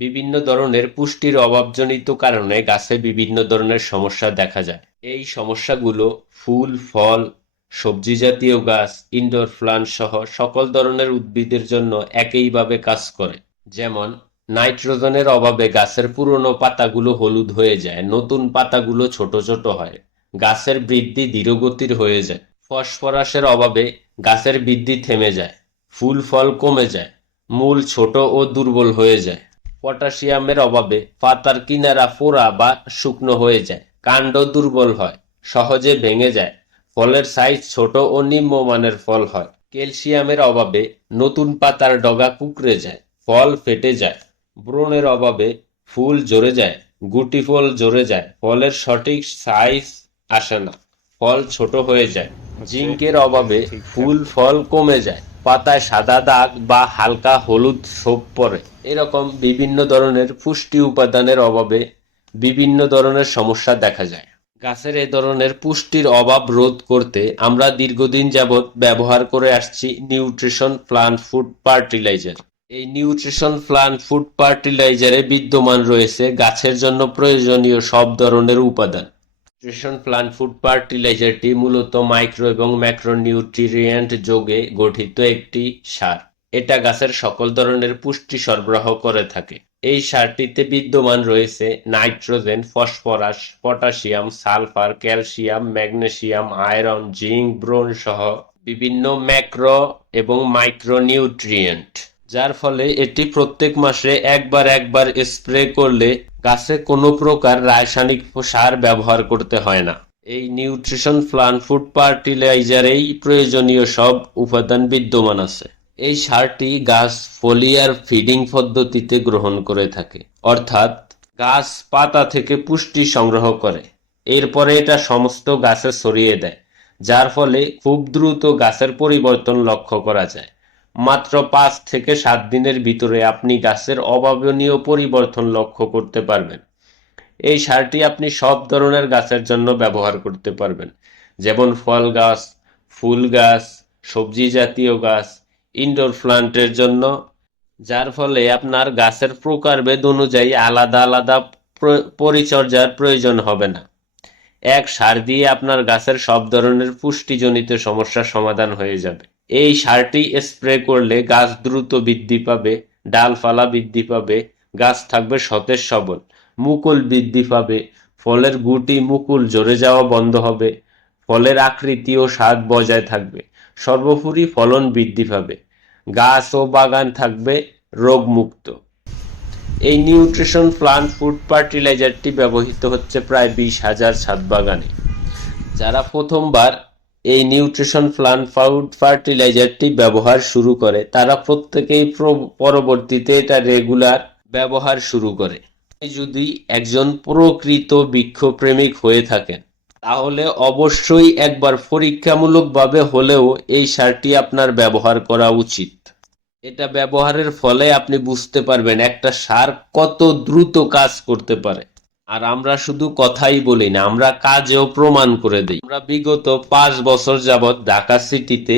বিভিন্ন ধরনের পুষ্টির অভাবজনিত কারণে গাছে বিভিন্ন ধরনের সমস্যা দেখা যায়। এই সমস্যাগুলো ফুল, ফল, সবজি জাতীয় গাছ, ইনডোর প্লান্ট সহ সকল ধরনের উদ্ভিদের জন্য একইভাবে কাজ করে। যেমন নাইট্রোজেনের অভাবে গাছের পুরনো পাতাগুলো হলুদ হয়ে যায়, নতুন পাতাগুলো ছোট ছোট হয়, গাছের বৃদ্ধি ধীরগতির হয়ে যায়। ফসফরাসের অভাবে গাছের বৃদ্ধি থেমে যায়, ফুল ফল কমে যায়, মূল ছোট ও দুর্বল হয়ে যায়। পটাশিয়ামের অভাবে পাতার কিনারা পোড়া বা শুকনো হয়ে যায়, কাণ্ড দুর্বল হয়, সহজে ভেঙে যায়, ফলের সাইজ ছোট ও নিম্নমানের ফল হয়। ক্যালসিয়ামের অভাবে নতুন পাতার ডগা কুঁকড়ে যায়, ফল ফেটে যায়। ব্রণের অভাবে ফুল ঝরে যায়, গুটি ফল ঝরে যায়, ফলের সঠিক সাইজ আসে না, ফল ছোট হয়ে যায়। জিঙ্কের অভাবে ফুল ফল কমে যায়, পাতায় সাদা দাগ বা হালকা হলুদ ছোপ পড়ে। এরকম বিভিন্ন ধরনের পুষ্টি উপাদানের অভাবে বিভিন্ন ধরনের সমস্যা দেখা যায়। গাছের এ ধরনের পুষ্টির অভাব রোধ করতে আমরা দীর্ঘদিন যাবৎ ব্যবহার করে আসছি নিউট্রিশন প্লান্ট ফুড ফার্টিলাইজার। এই নিউট্রিশন প্লান্ট ফুড ফার্টিলাইজারে বিদ্যমান রয়েছে গাছের জন্য প্রয়োজনীয় সব ধরনের উপাদান। নিউট্রিশন প্লান্ট ফুড ফার্টিলাইজারটি মূলত মাইক্রো এবং ম্যাক্রো নিউট্রিয়েন্ট যোগে গঠিত একটি সার। এটা গাছের সকল ধরনের পুষ্টি সরবরাহ করে থাকে। এই সারটিতে বিদ্যমান রয়েছে nitrogen, phosphorus, potassium, sulphur, calcium, magnesium, iron, zinc, boron সহ বিভিন্ন ম্যাক্রো এবং মাইক্রো নিউট্রিয়েন্ট, যার ফলে এটি প্রত্যেক মাসে একবার স্প্রে করলে গাছে কোনো প্রকার রাসায়নিক সার ব্যবহার করতে হয় না। এই নিউট্রিশন প্লান্ট ফুড ফার্টিলাইজারেই প্রয়োজনীয় সব উপাদান বিদ্যমান আছে। এই সারটি গাছ ফোলিয়ার ফিডিং পদ্ধতিতে গ্রহণ করে থাকে, অর্থাৎ গাছ পাতা থেকে পুষ্টি সংগ্রহ করে, এরপরে এটা সমস্ত গাছে ছড়িয়ে দেয়, যার ফলে খুব দ্রুত গাছের পরিবর্তন লক্ষ্য করা যায়। মাত্র 5 থেকে 7 দিনের ভিতরে আপনি গাছের অভাবনীয় পরিবর্তন লক্ষ্য করতে পারবেন। এই সারটি আপনি সব ধরনের গাছের জন্য ব্যবহার করতে পারবেন, যেমন ফল গাছ, ফুল গাছ, সবজি জাতীয় গাছ, ইনডোর প্লান্টের জন্য, যার ফলে আপনার গাছের প্রকারভেদ অনুযায়ী আলাদা আলাদা পরিচর্যার প্রয়োজন হবে না। এক সার দিয়ে আপনার গাছের সব ধরনের পুষ্টিজনিত সমস্যার সমাধান হয়ে যাবে। এই সারটি স্প্রে করলে গাছ দ্রুত বৃদ্ধি পাবে, ডালপালা বৃদ্ধি পাবে, গাছ থাকবে সতেজ সবল, মুকুল বৃদ্ধি পাবে, ফলের গুটি মুকুল ঝরে যাওয়া বন্ধ হবে, ফলের আকৃতি ও স্বাদ বজায় থাকবে, সর্বোপরি ফলন বৃদ্ধি পাবে, গাছ ও বাগান থাকবে রোগমুক্ত। এই নিউট্রিশন প্লান্ট ফুড ফার্টিলাইজারটি ব্যবহৃত হচ্ছে প্রায় 20,000 ছাদ বাগানে। যারা প্রথমবার এই নিউট্রিশন প্লান্ট ফুড ফার্টিলাইজারটি ব্যবহার শুরু করে তারা প্রত্যেকেই পরবর্তীতে এটা রেগুলার ব্যবহার শুরু করে। যদি একজন প্রকৃত বৃক্ষপ্রেমিক হয়ে থাকেন তাহলে অবশ্যই একবার পরীক্ষামূলকভাবে হলেও এই সারটি আপনার ব্যবহার করা উচিত। এটা ব্যবহারের ফলে আপনি বুঝতে পারবেন একটা সার কত দ্রুত কাজ করতে পারে। আর আমরা শুধু কথাই বলি না, আমরা কাজেও প্রমাণ করে দিই। আমরা বিগত 5 বছর যাবৎ ঢাকা সিটিতে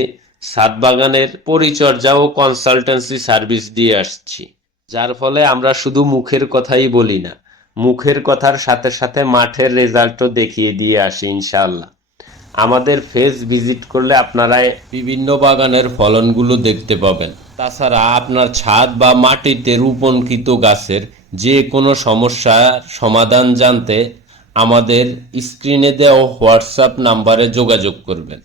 ছাদ বাগানের পরিচর্যা ও কনসালটেন্সি সার্ভিস দিয়ে আসছি, যার ফলে আমরা শুধু মুখের কথাই বলি না, মুখের কথার সাথে সাথে মাঠের রেজাল্টও দেখিয়ে দিয়ে আসি ইনশাআল্লাহ। আমাদের পেজ ভিজিট করলে আপনারা বিভিন্ন বাগানের ফলনগুলো দেখতে পাবেন। তাছাড়া আপনার ছাদ বা মাটিতে রোপণকৃত গাছের যে কোনো সমস্যার সমাধান জানতে আমাদের স্ক্রিনে দেওয়া হোয়াটসঅ্যাপ নাম্বারে যোগাযোগ করবেন।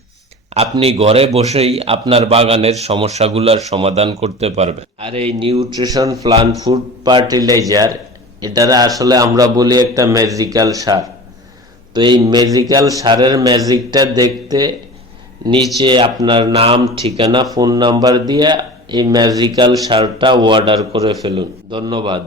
আপনি ঘরে বসেই আপনার বাগানের সমস্যাগুলোর সমাধান করতে পারবেন। আর এই নিউট্রিশন প্লান্ট ফুড ফার্টিলাইজার, এটারা আসলে আমরা বলি একটা ম্যাজিক্যাল সার। তো এই ম্যাজিক্যাল সারের ম্যাজিকটা দেখতে নিচে আপনার নাম, ঠিকানা, ফোন নাম্বার দিয়ে এই ম্যাজিক্যাল সারটা অর্ডার করে ফেলুন। ধন্যবাদ।